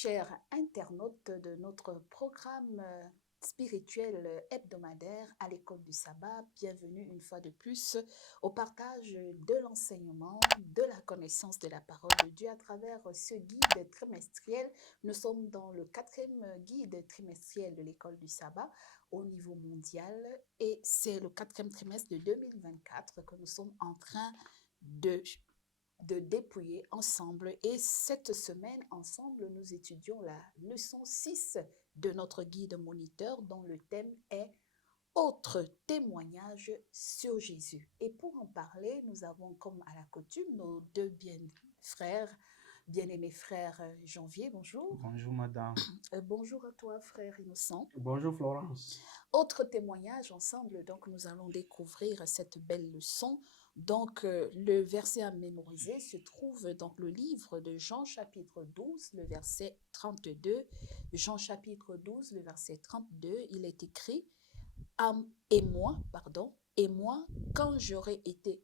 chers internautes de notre programme spirituel hebdomadaire à l'école du sabbat. Bienvenue une fois de plus au partage de l'enseignement, de la connaissance de la parole de Dieu à travers ce guide trimestriel. Nous sommes dans le 4e guide trimestriel de l'école du sabbat au niveau mondial et c'est le 4e trimestre de 2024 que nous sommes en train de dépouiller ensemble. Et cette semaine, ensemble, nous étudions la leçon 6 de notre guide moniteur dont le thème est Autre témoignage sur Jésus. Et pour en parler, nous avons, comme à la coutume, nos deux bien-aimés frères Janvier, bonjour. Bonjour madame. Bonjour à toi frère Innocent. Bonjour Florence. Autre témoignage ensemble, donc nous allons découvrir cette belle leçon. Donc le verset à mémoriser se trouve dans le livre de Jean chapitre 12, le verset 32. Jean chapitre 12, le verset 32, il est écrit et moi, quand j'aurai été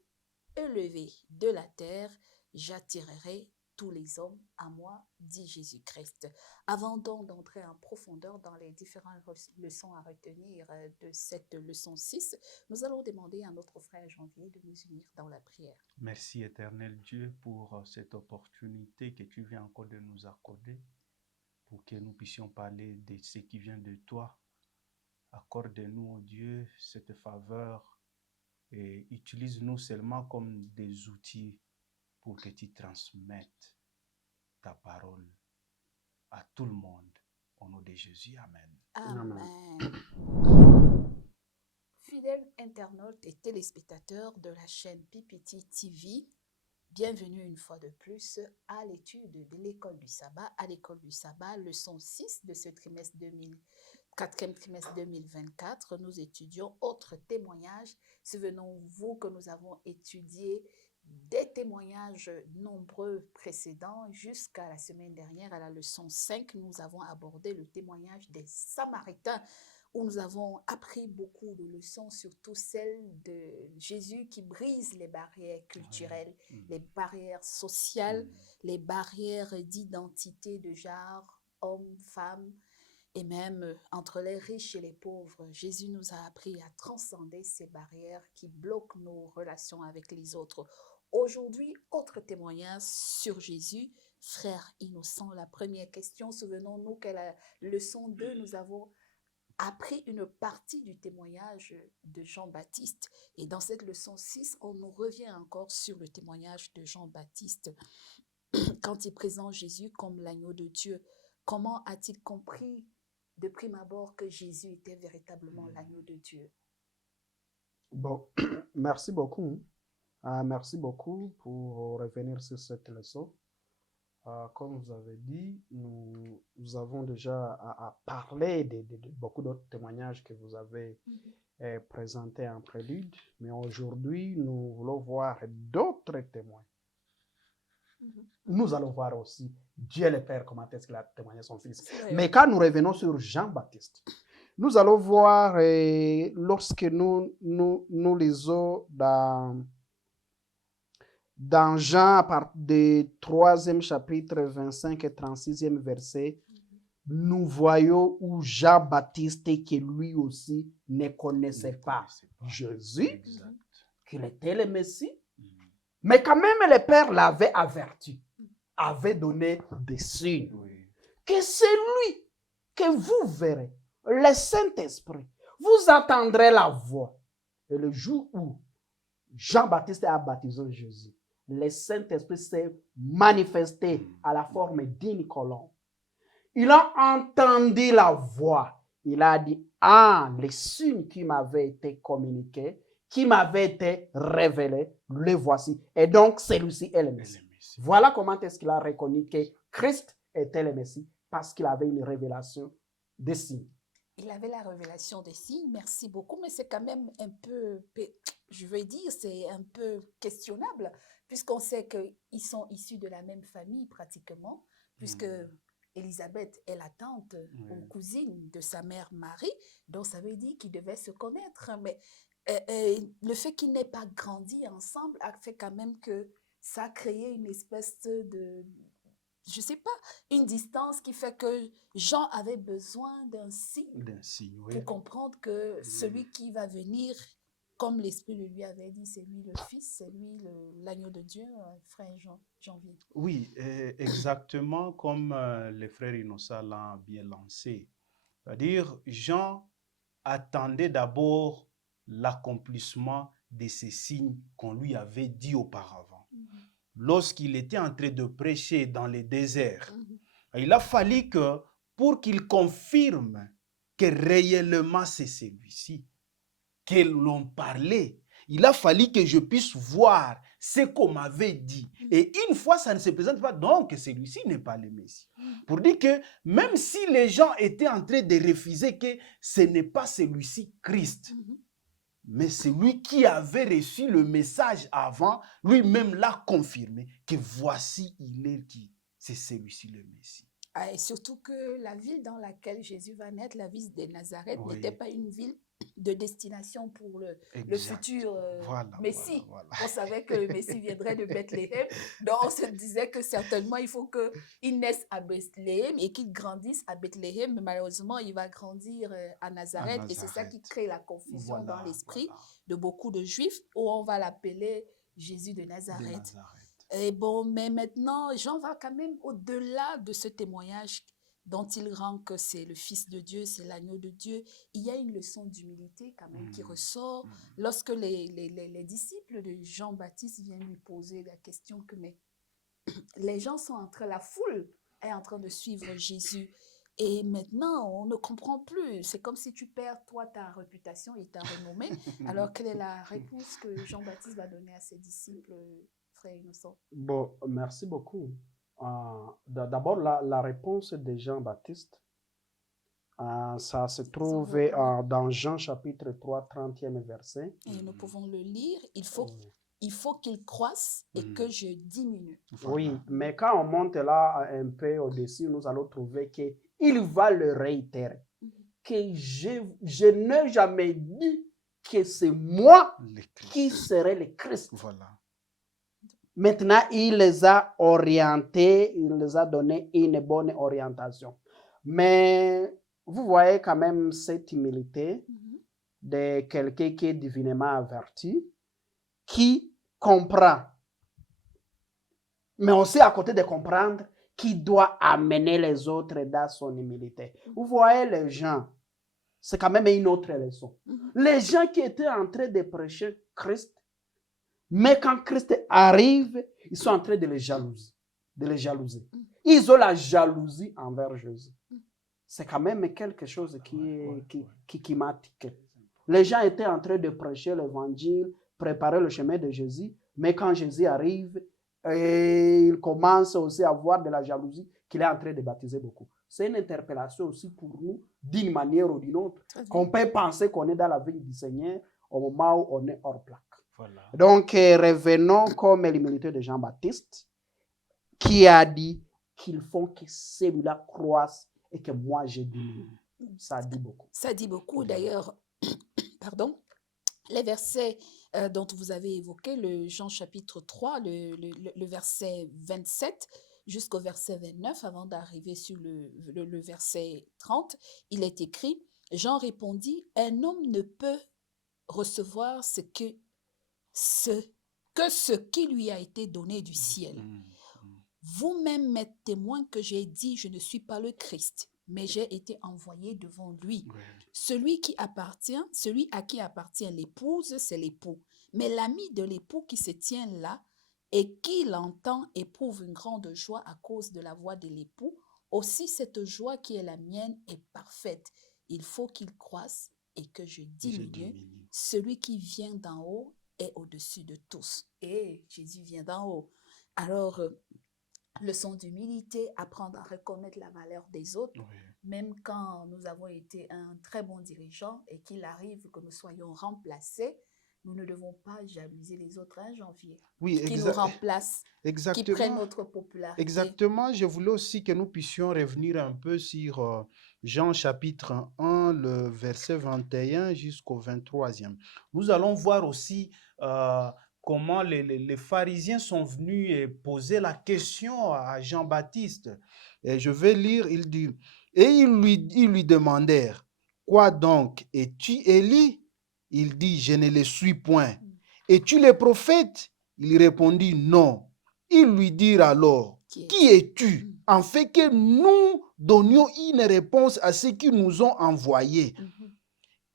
élevé de la terre, j'attirerai tous les hommes à moi, dit Jésus-Christ. Avant donc d'entrer en profondeur dans les différentes leçons à retenir de cette leçon 6, nous allons demander à notre frère Janvier de nous unir dans la prière. Merci éternel Dieu pour cette opportunité que tu viens encore de nous accorder pour que nous puissions parler de ce qui vient de toi. Accorde-nous, oh Dieu, cette faveur et utilise-nous seulement comme des outils pour que tu transmettes ta parole à tout le monde. Au nom de Jésus, Amen. Amen. Fidèles internautes et téléspectateurs de la chaîne PPT TV, bienvenue une fois de plus à l'étude de l'école du sabbat. À l'école du sabbat, leçon 6 de ce trimestre 4e trimestre 2024, nous étudions autres témoignages. Souvenons-vous que nous avons étudié des témoignages nombreux précédents. Jusqu'à la semaine dernière, à la leçon 5, nous avons abordé le témoignage des Samaritains, où nous avons appris beaucoup de leçons, surtout celle de Jésus qui brise les barrières culturelles, les barrières sociales, les barrières d'identité de genre, homme, femme, et même entre les riches et les pauvres. Jésus nous a appris à transcender ces barrières qui bloquent nos relations avec les autres. Aujourd'hui, autre témoignage sur Jésus. Frère Innocent, la première question, souvenons-nous qu'à la leçon 2, nous avons appris une partie du témoignage de Jean-Baptiste. Et dans cette leçon 6, on nous revient encore sur le témoignage de Jean-Baptiste. Quand il présente Jésus comme l'agneau de Dieu, comment a-t-il compris de prime abord que Jésus était véritablement l'agneau de Dieu? Bon, merci beaucoup. Merci beaucoup pour revenir sur cette leçon. Comme vous avez dit, nous avons déjà à parler de beaucoup d'autres témoignages que vous avez présentés en prélude, mais aujourd'hui, nous voulons voir d'autres témoins. Nous allons voir aussi Dieu le Père, comment est-ce qu'il a témoigné son Fils. Mais quand nous revenons sur Jean-Baptiste, nous allons voir, lorsque nous lisons dans Jean, à partir du 3e chapitre, 25 et 36e verset, nous voyons où Jean-Baptiste, qui lui aussi ne connaissait pas Jésus, qu'il était le Messie, mais quand même le Père l'avait averti, avait donné des signes, que c'est lui que vous verrez, le Saint-Esprit, vous entendrez la voix. Et le jour où Jean-Baptiste a baptisé Jésus, le Saint-Esprit s'est manifesté à la forme d'une colombe. Il a entendu la voix. Il a dit, les signes qui m'avaient été communiqués, qui m'avaient été révélés, les voici. Et donc, celui-ci est le Messie. Voilà comment est-ce qu'il a reconnu que Christ était le Messie, parce qu'il avait une révélation des signes. Il avait la révélation des signes, merci beaucoup, mais c'est quand même un peu, je veux dire, c'est un peu questionnable, puisqu'on sait qu'ils sont issus de la même famille pratiquement, puisque Élisabeth est la tante ou cousine de sa mère Marie, donc ça veut dire qu'ils devaient se connaître, mais le fait qu'ils n'aient pas grandi ensemble a fait quand même que ça a créé une espèce je sais pas, une distance qui fait que Jean avait besoin d'un signe D'un signe, oui. pour comprendre que celui qui va venir, comme l'Esprit le lui avait dit, c'est lui le Fils, c'est lui l'agneau de Dieu, frère Janvier. Oui, exactement comme le frère Innocent l'a bien lancé. C'est-à-dire, Jean attendait d'abord l'accomplissement de ces signes qu'on lui avait dit auparavant. Lorsqu'il était en train de prêcher dans le désert, il a fallu que, pour qu'il confirme que réellement c'est celui-ci, que l'on parlait, il a fallu que je puisse voir ce qu'on m'avait dit. Et une fois, ça ne se présente pas, donc celui-ci n'est pas le Messie. Pour dire que même si les gens étaient en train de refuser que ce n'est pas celui-ci Christ, mais celui qui avait reçu le message avant, lui-même l'a confirmé que voici il est qui, c'est celui-ci le Messie. Et surtout que la ville dans laquelle Jésus va naître, la ville de Nazareth, Oui. n'était pas une ville de destination pour le Exact. futur Voilà, Messie. voilà. On savait que le Messie viendrait de Bethléem. Donc on se disait que certainement il faut qu'il naisse à Bethléem et qu'il grandisse à Bethléem. Mais malheureusement, il va grandir à Nazareth. Et c'est ça qui crée la confusion Voilà, dans l'esprit voilà. de beaucoup de Juifs, où on va l'appeler Jésus de De Nazareth. Nazareth. Et bon, mais maintenant, Jean va quand même au-delà de ce témoignage dont il rend que c'est le Fils de Dieu, c'est l'agneau de Dieu. Il y a une leçon d'humilité quand même qui ressort lorsque les disciples de Jean-Baptiste viennent lui poser la question que mais les gens sont en train, la foule est en train de suivre Jésus. Et maintenant, on ne comprend plus. C'est comme si tu perds, toi, ta réputation et ta renommée. Alors, quelle est la réponse que Jean-Baptiste va donner à ses disciples, frère Innocent? Bon, merci beaucoup. D'abord, la réponse de Jean-Baptiste, ça se trouve dans Jean chapitre 3, 30e verset. Et nous pouvons le lire. Il faut qu'il croisse et que je diminue. Oui, mais quand on monte là un peu au-dessus, nous allons trouver qu'il va le réitérer. Que je n'ai jamais dit que c'est moi qui serai le Christ. Voilà. Maintenant, il les a orientés, il les a donné une bonne orientation. Mais vous voyez quand même cette humilité de quelqu'un qui est divinement averti, qui comprend. Mais aussi à côté de comprendre, qui doit amener les autres dans son humilité. Vous voyez les gens, c'est quand même une autre leçon. Les gens qui étaient en train de prêcher Christ, mais quand Christ arrive, ils sont en train de les jalouser. Ils ont la jalousie envers Jésus. C'est quand même quelque chose qui m'a tiqué. Les gens étaient en train de prêcher l'évangile, préparer le chemin de Jésus, mais quand Jésus arrive, ils commencent aussi à avoir de la jalousie qu'il est en train de baptiser beaucoup. C'est une interpellation aussi pour nous, d'une manière ou d'une autre, qu'on peut penser qu'on est dans la vie du Seigneur au moment où on est hors plaque. Voilà. Donc, revenons comme l'humilité de Jean-Baptiste, qui a dit qu'il faut que celui-là croisse et que moi je diminue. Ça dit beaucoup. Ça dit beaucoup. D'ailleurs, pardon, les versets dont vous avez évoqué, le Jean chapitre 3, le verset 27 jusqu'au verset 29, avant d'arriver sur le verset 30, il est écrit, Jean répondit, un homme ne peut recevoir ce qui lui a été donné du ciel. Vous-même m'êtes témoin que j'ai dit, je ne suis pas le Christ, mais j'ai été envoyé devant lui. Oui. Celui à qui appartient l'épouse, c'est l'époux. Mais l'ami de l'époux qui se tient là et qui l'entend éprouve une grande joie à cause de la voix de l'époux. Aussi cette joie qui est la mienne est parfaite. Il faut qu'il croisse et que je diminue. Celui qui vient d'en haut est au-dessus de tous. Et Jésus vient d'en haut. Alors, leçon d'humilité, apprendre à reconnaître la valeur des autres, oui. Même quand nous avons été un très bon dirigeant et qu'il arrive que nous soyons remplacés, nous ne devons pas jalouser les autres, hein, Janvier? Oui, qui nous remplacent, qui prennent notre popularité. Exactement, je voulais aussi que nous puissions revenir un peu sur Jean chapitre 1, le verset 21 jusqu'au 23e. Nous allons voir aussi comment les pharisiens sont venus et poser la question à Jean-Baptiste. Et je vais lire, il dit, et ils lui demandèrent, quoi donc, es-tu Élie? Il dit, je ne le suis point. Es-tu le prophète? Il répondit, non. Ils lui dirent alors, qui es-tu? En fait que nous donnions une réponse à ceux qui nous ont envoyés.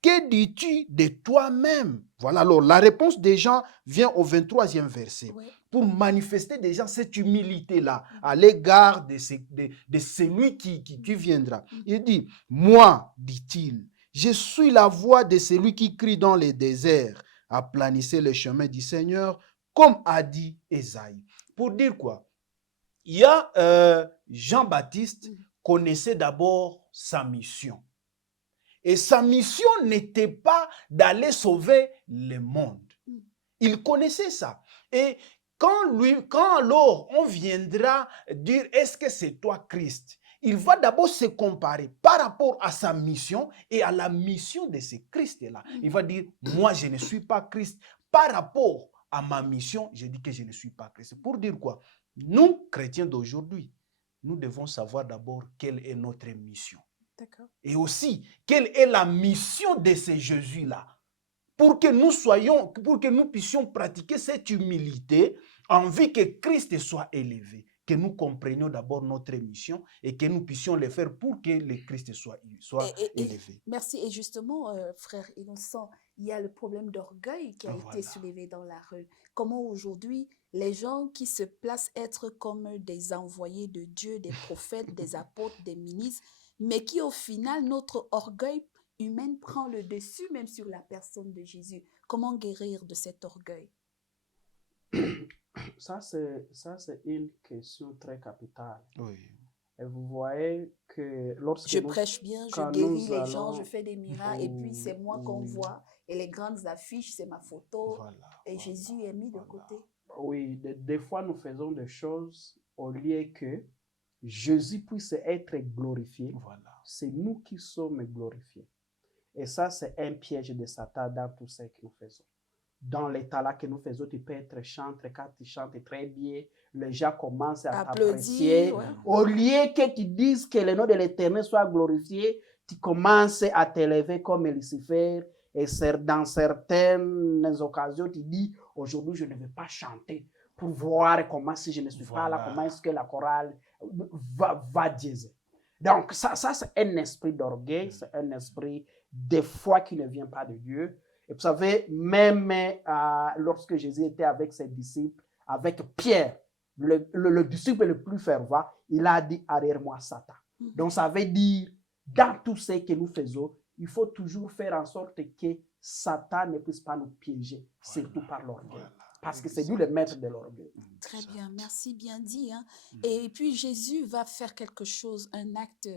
Que dis-tu de toi-même? Voilà, alors la réponse des gens vient au 23e verset. Oui. Pour manifester déjà cette humilité-là à l'égard de celui qui viendra. Il dit, moi, dit-il, je suis la voix de celui qui crie dans les déserts. Aplanissez le chemin du Seigneur, comme a dit Ésaïe. Pour dire quoi? Il y a Jean-Baptiste connaissait d'abord sa mission. Et sa mission n'était pas d'aller sauver le monde. Il connaissait ça. Et quand alors on viendra dire, est-ce que c'est toi Christ? Il va d'abord se comparer par rapport à sa mission et à la mission de ce Christ-là. Il va dire, moi je ne suis pas Christ. Par rapport à ma mission, je dis que je ne suis pas Christ. Pour dire quoi? Nous, chrétiens d'aujourd'hui, nous devons savoir d'abord quelle est notre mission. Et aussi, quelle est la mission de ce Jésus-là? Pour que nous puissions pratiquer cette humilité en vue que Christ soit élevé, que nous comprenions d'abord notre mission et que nous puissions le faire pour que le Christ soit élevé. Merci. Et justement, frère Innocent, il y a le problème d'orgueil qui a été soulevé dans la rue. Comment aujourd'hui, les gens qui se placent être comme des envoyés de Dieu, des prophètes, des apôtres, des ministres, mais qui au final, notre orgueil humain prend le dessus même sur la personne de Jésus. Comment guérir de cet orgueil? Ça, c'est une question très capitale. Oui. Et vous voyez que lorsque je prêche bien, je guéris les gens, je fais des miracles, et puis c'est moi qu'on voit. Et les grandes affiches, c'est ma photo. Jésus est mis de côté. Oui, des fois, nous faisons des choses au lieu que Jésus puisse être glorifié. C'est nous qui sommes glorifiés. Et ça, c'est un piège de Satan dans tout ce que nous faisons. Dans l'état là que nous faisons, tu peux être chanteur, quand tu chantes très bien, les gens commencent à t'apprécier. Ouais. Au lieu que tu dises que le nom de l'Éternel soit glorifié, tu commences à t'élever comme Lucifer. Et dans certaines occasions, tu dis, aujourd'hui, je ne vais pas chanter pour voir comment, si je ne suis pas là, comment est-ce que la chorale va diaiser. Donc, ça c'est un esprit d'orgueil, c'est un esprit de foi qui ne vient pas de Dieu. Et vous savez, même lorsque Jésus était avec ses disciples, avec Pierre, le disciple le plus fervent, il a dit, arrière moi Satan. Donc, ça veut dire, dans tout ce que nous faisons, il faut toujours faire en sorte que Satan ne puisse pas nous piéger, surtout par l'orgueil. Parce que c'est lui le maître de l'orgueil. Très bien, merci, bien dit. Hein? Et puis Jésus va faire quelque chose, un acte,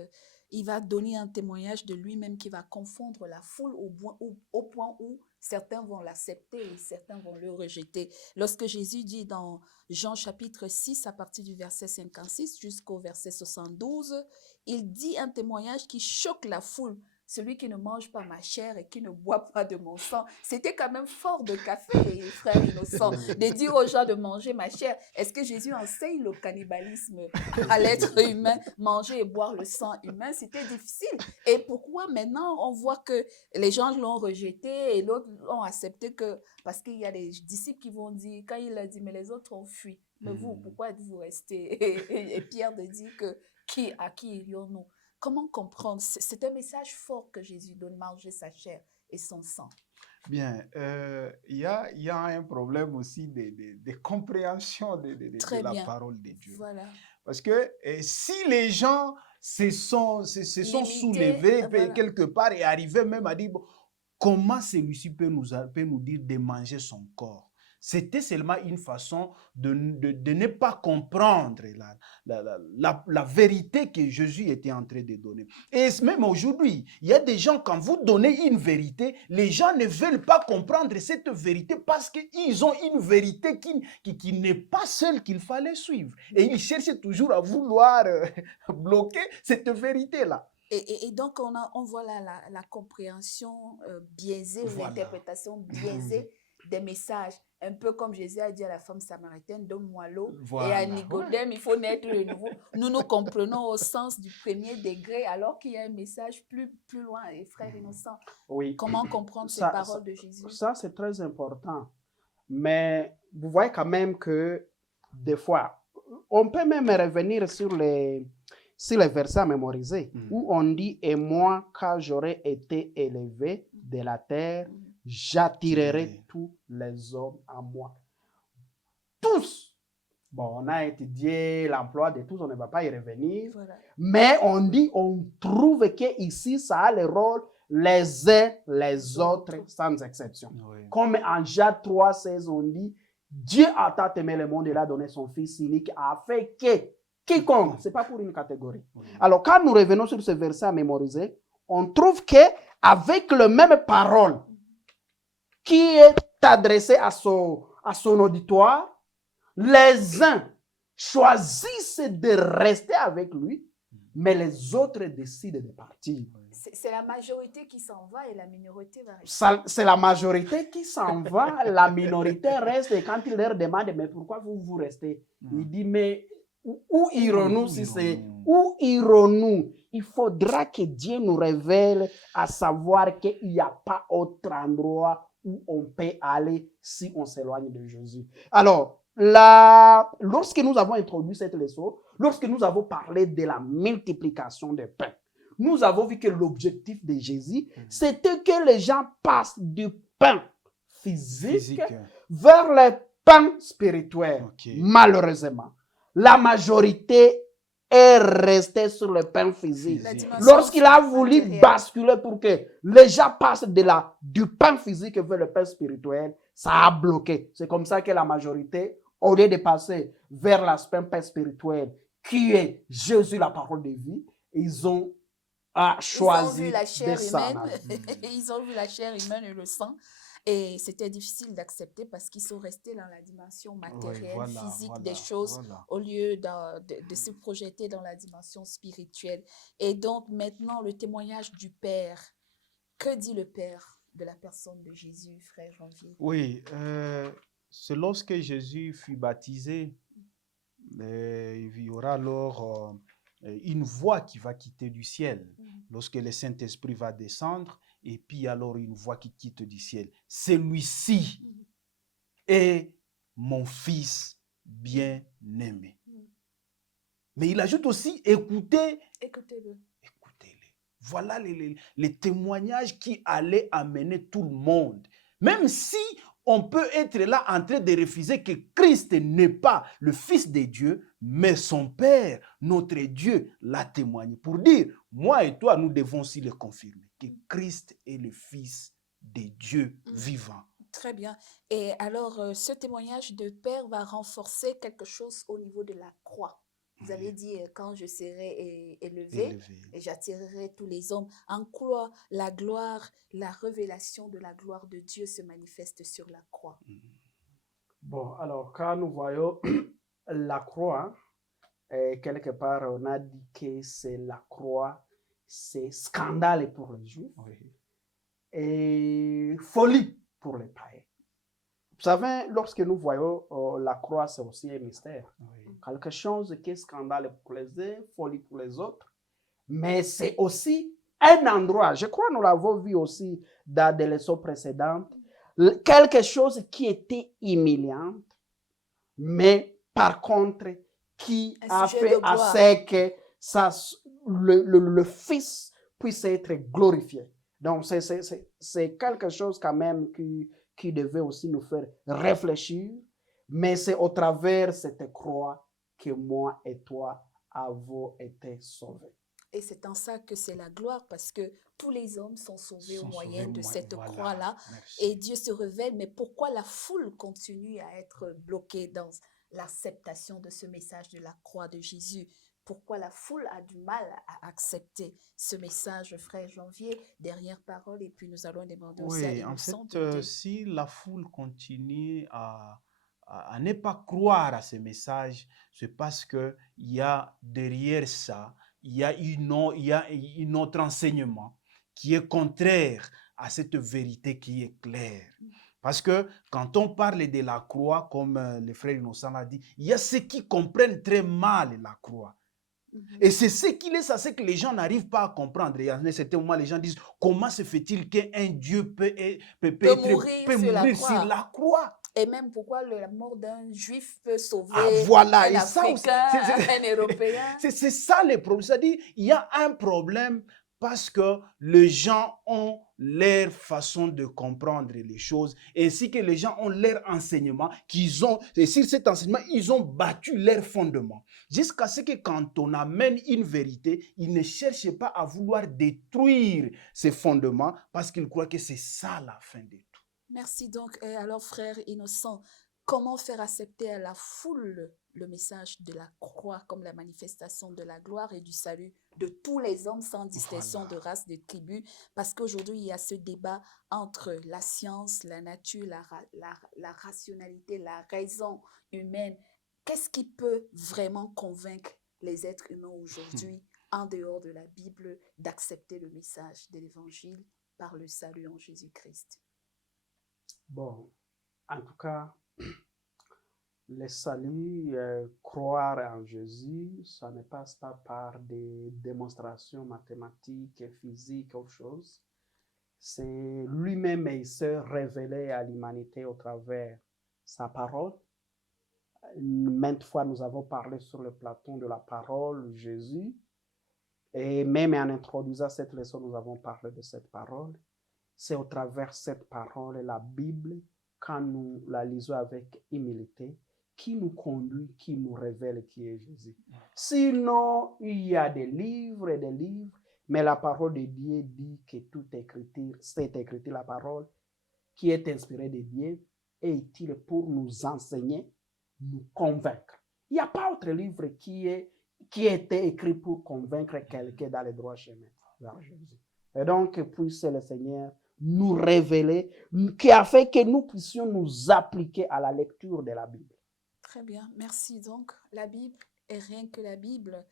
il va donner un témoignage de lui-même qui va confondre la foule au point où certains vont l'accepter et certains vont le rejeter. Lorsque Jésus dit dans Jean chapitre 6, à partir du verset 56 jusqu'au verset 72, il dit un témoignage qui choque la foule. Celui qui ne mange pas ma chair et qui ne boit pas de mon sang. C'était quand même fort de café, frère Innocent, de dire aux gens de manger ma chair. Est-ce que Jésus enseigne le cannibalisme à l'être humain? Manger et boire le sang humain, c'était difficile. Et pourquoi maintenant on voit que les gens l'ont rejeté et l'autre l'ont accepté que, parce qu'il y a des disciples qui vont dire, quand il a dit, mais les autres ont fui. Mais vous, pourquoi êtes-vous restés? Et Pierre de dire que, à qui irions-nous? Comment comprendre? C'est un message fort que Jésus donne, manger sa chair et son sang. Bien, il y a un problème aussi de compréhension de la parole de Dieu. Voilà. Parce que si les gens se sont soulevés quelque part et arrivaient même à dire, bon, comment celui-ci peut nous dire de manger son corps? C'était seulement une façon de ne pas comprendre la vérité que Jésus était en train de donner. Et même aujourd'hui, il y a des gens, quand vous donnez une vérité, les gens ne veulent pas comprendre cette vérité parce qu'ils ont une vérité qui n'est pas celle qu'il fallait suivre. Et ils cherchent toujours à vouloir bloquer cette vérité-là. Et donc, on voit la compréhension biaisée, ou l'interprétation biaisée des messages. Un peu comme Jésus a dit à la femme samaritaine, donne-moi l'eau. Et Voilà, à Nicodème, il faut naître de nouveau. Nous comprenons au sens du premier degré, alors qu'il y a un message plus loin. Et frère Innocent, Oui. comment comprendre ces Ça, paroles de Jésus? ça c'est très important. Mais vous voyez quand même que des fois, on peut même revenir sur les versets à mémoriser, où on dit « Et moi, quand j'aurai été élevé de la terre, j'attirerai tous les hommes à moi. » Tous. Bon, on a étudié l'emploi de tous, on ne va pas y revenir. Voilà. Mais on trouve qu'ici, ça a le rôle les uns les autres, sans exception. Oui. Comme en Jacques 3,16, on dit, Dieu a tant aimé le monde, il a donné son Fils unique, afin que quiconque, ce n'est pas pour une catégorie. Oui. Alors, quand nous revenons sur ce verset à mémoriser, on trouve qu'avec la même parole qui est adressée à son auditoire, les uns choisissent de rester avec lui, mais les autres décident de partir. C'est la majorité qui s'en va et la minorité va rester. C'est la majorité qui s'en va, la minorité reste, et quand il leur demande, mais pourquoi vous restez? Il dit, mais où irons-nous si c'est... Où irons-nous? Il faudra que Dieu nous révèle à savoir qu'il n'y a pas autre endroit où on peut aller si on s'éloigne de Jésus. Alors, lorsque nous avons introduit cette leçon, lorsque nous avons parlé de la multiplication des pains, nous avons vu que l'objectif de Jésus, c'était que les gens passent du pain physique. Vers le pain spirituel. Okay. Malheureusement, la majorité est restée sur le pain physique. Lorsqu'il a voulu basculer pour que les gens passent du pain physique vers le pain spirituel, ça a bloqué. C'est comme ça que la majorité, au lieu de passer vers l'aspect pain spirituel, qui est Jésus, la parole de vie, ils ont choisi la chair de s'en humaine. aller. Ils ont vu la chair humaine et le sang. Et c'était difficile d'accepter parce qu'ils sont restés dans la dimension matérielle, physique des choses, au lieu de se projeter dans la dimension spirituelle. Et donc maintenant, le témoignage du Père. Que dit le Père de la personne de Jésus, frère Janvier? Oui, c'est lorsque Jésus fut baptisé, il y aura alors une voix qui va quitter du ciel. Lorsque le Saint-Esprit va descendre, et puis alors une voix qui quitte du ciel. Celui-ci est mon Fils bien-aimé. Mais il ajoute aussi, écoutez-le. Écoutez-le. Voilà les témoignages qui allaient amener tout le monde. Même si on peut être là en train de refuser que Christ n'est pas le Fils de Dieu, mais son Père, notre Dieu, l'a témoigné. Pour dire, moi et toi, nous devons aussi le confirmer, que Christ est le Fils de Dieu vivant. Très bien. Et alors, ce témoignage de Père va renforcer quelque chose au niveau de la croix. Vous avez dit, quand je serai élevé, et j'attirerai tous les hommes. En quoi la gloire, la révélation de la gloire de Dieu se manifeste sur la croix? Bon, alors, quand nous voyons la croix, quelque part, on a dit que c'est la croix, c'est scandale pour les Juifs et folie pour les païens. Vous savez, lorsque nous voyons la croix, c'est aussi un mystère. Quelque chose qui est scandale pour les uns, folie pour les autres. Mais c'est aussi un endroit, je crois que nous l'avons vu aussi dans des leçons précédentes, quelque chose qui était humiliant, mais par contre, qui a fait à ce que le Fils puisse être glorifié. Donc, c'est quelque chose quand même qui devait aussi nous faire réfléchir, mais c'est au travers de cette croix que moi et toi avons été sauvés. Et c'est en ça que c'est la gloire, parce que tous les hommes sont sauvés au moyen de cette croix-là. Et Dieu se révèle, mais pourquoi la foule continue à être bloquée dans l'acceptation de ce message de la croix de Jésus? Pourquoi la foule a du mal à accepter ce message, frère Janvier? Dernière parole, et puis nous allons demander aussi à Innocent. En fait, si la foule continue à ne pas croire à ce message, c'est parce qu'il y a derrière ça, il y a un autre enseignement qui est contraire à cette vérité qui est claire. Parce que quand on parle de la croix, comme le frère Innocent l'a dit, il y a ceux qui comprennent très mal la croix. Et c'est ce qui laisse à ce que les gens n'arrivent pas à comprendre. Et à un certain moment, les gens disent, comment se fait-il qu'un Dieu peut mourir sur la croix? Et même pourquoi la mort d'un juif peut sauver voilà. un Et ça aussi, Africain, un Européen. c'est ça le problème. C'est-à-dire, il y a un problème parce que les gens ont leur façon de comprendre les choses, ainsi que les gens ont leur enseignement qu'ils ont. Et sur cet enseignement, ils ont battu leur fondement. Jusqu'à ce que quand on amène une vérité, ils ne cherchent pas à vouloir détruire ces fondements parce qu'ils croient que c'est ça la fin de tout. Merci donc. Et alors, frère Innocent, comment faire accepter à la foule le message de la croix comme la manifestation de la gloire et du salut de tous les hommes sans distinction de race, de tribu? Parce qu'aujourd'hui, il y a ce débat entre la science, la nature, la rationalité, la raison humaine. Qu'est-ce qui peut vraiment convaincre les êtres humains aujourd'hui, en dehors de la Bible, d'accepter le message de l'Évangile par le salut en Jésus-Christ? Bon, en tout cas, le salut, croire en Jésus, ça ne passe pas par des démonstrations mathématiques, physiques, autre chose. C'est lui-même et se révéler à l'humanité au travers sa parole. Maintes fois, nous avons parlé sur le plateau de la parole, Jésus. Et même en introduisant cette leçon, nous avons parlé de cette parole. C'est au travers cette parole, la Bible, quand nous la lisons avec humilité, qui nous conduit, qui nous révèle qui est Jésus. Sinon, il y a des livres et des livres, mais la parole de Dieu dit que toute écriture, cette écriture, la parole, qui est inspirée de Dieu, est utile pour nous enseigner, nous convaincre. Il n'y a pas autre livre qui a été écrit pour convaincre quelqu'un dans le droit chemin vers Jésus. Et donc, puisse le Seigneur nous révéler, qui a fait que nous puissions nous appliquer à la lecture de la Bible. Très bien, merci. Donc, la Bible est rien que la Bible,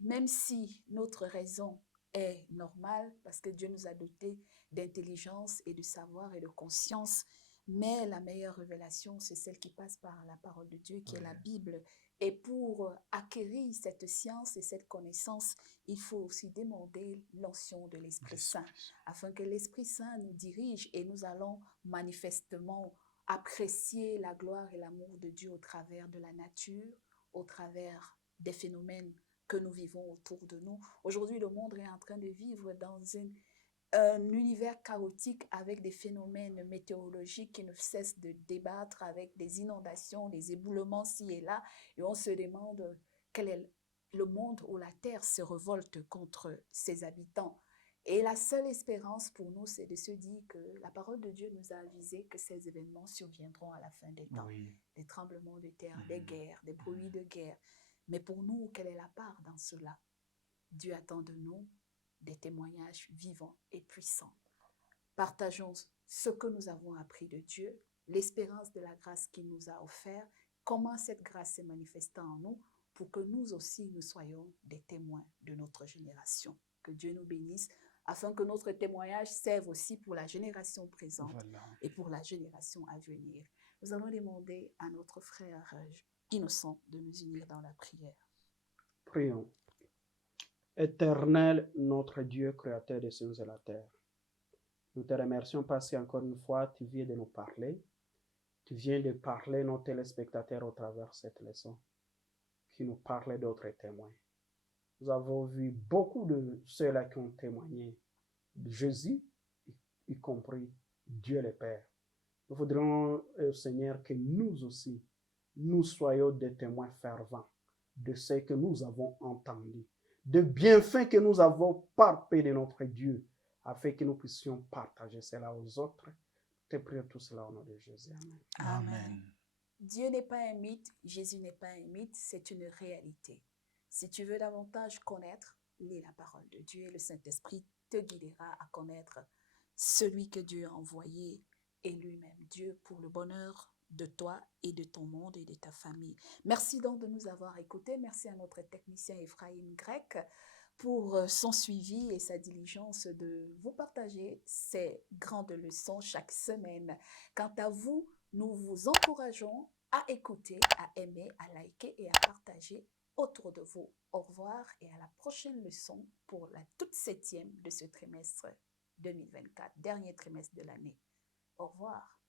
même si notre raison est normale, parce que Dieu nous a dotés d'intelligence et de savoir et de conscience, mais la meilleure révélation, c'est celle qui passe par la parole de Dieu, qui est la Bible. Et pour acquérir cette science et cette connaissance, il faut aussi demander l'onction de l'Esprit Saint, afin que l'Esprit Saint nous dirige et nous allons manifestement apprécier la gloire et l'amour de Dieu au travers de la nature, au travers des phénomènes que nous vivons autour de nous. Aujourd'hui, le monde est en train de vivre dans un univers chaotique avec des phénomènes météorologiques qui ne cessent de débattre, avec des inondations, des éboulements ci et là, et on se demande quel est le monde où la terre se révolte contre ses habitants. Et la seule espérance pour nous, c'est de se dire que la parole de Dieu nous a avisé que ces événements surviendront à la fin des temps. Oui. Des tremblements de terre, des guerres, des bruits de guerre. Mais pour nous, quelle est la part dans cela? Dieu attend de nous des témoignages vivants et puissants. Partageons ce que nous avons appris de Dieu, l'espérance de la grâce qu'il nous a offert, comment cette grâce s'est manifestée en nous pour que nous aussi, nous soyons des témoins de notre génération. Que Dieu nous bénisse, afin que notre témoignage serve aussi pour la génération présente et pour la génération à venir. Nous allons demander à notre frère Innocent de nous unir dans la prière. Prions. Éternel, notre Dieu, créateur des cieux et de la terre, nous te remercions parce qu'encore une fois, tu viens de nous parler. Tu viens de parler nos téléspectateurs au travers cette leçon, qui nous parlait d'autres témoins. Nous avons vu beaucoup de ceux-là qui ont témoigné de Jésus, y compris Dieu le Père. Nous voudrions, Seigneur, que nous aussi, nous soyons des témoins fervents de ce que nous avons entendu, de bienfaits que nous avons palpés de notre Dieu, afin que nous puissions partager cela aux autres. Te prions tout cela au nom de Jésus. Amen. Amen. Dieu n'est pas un mythe, Jésus n'est pas un mythe, c'est une réalité. Si tu veux davantage connaître, lis la parole de Dieu et le Saint-Esprit te guidera à connaître celui que Dieu a envoyé et lui-même Dieu pour le bonheur de toi et de ton monde et de ta famille. Merci donc de nous avoir écoutés. Merci à notre technicien Ephraim Grec pour son suivi et sa diligence de vous partager ces grandes leçons chaque semaine. Quant à vous, nous vous encourageons à écouter, à aimer, à liker et à partager autour de vous. Au revoir et à la prochaine leçon pour la toute 7e de ce trimestre 2024, dernier trimestre de l'année. Au revoir.